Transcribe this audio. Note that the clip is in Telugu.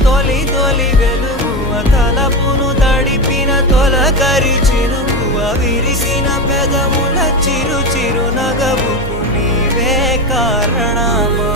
తొలి తొలి వెలుగువ తలపును తడిపిన తొలకరి చినుకువ విరిసిన పెదముల చిరు చిరు నగవుకు నీవే కారణమా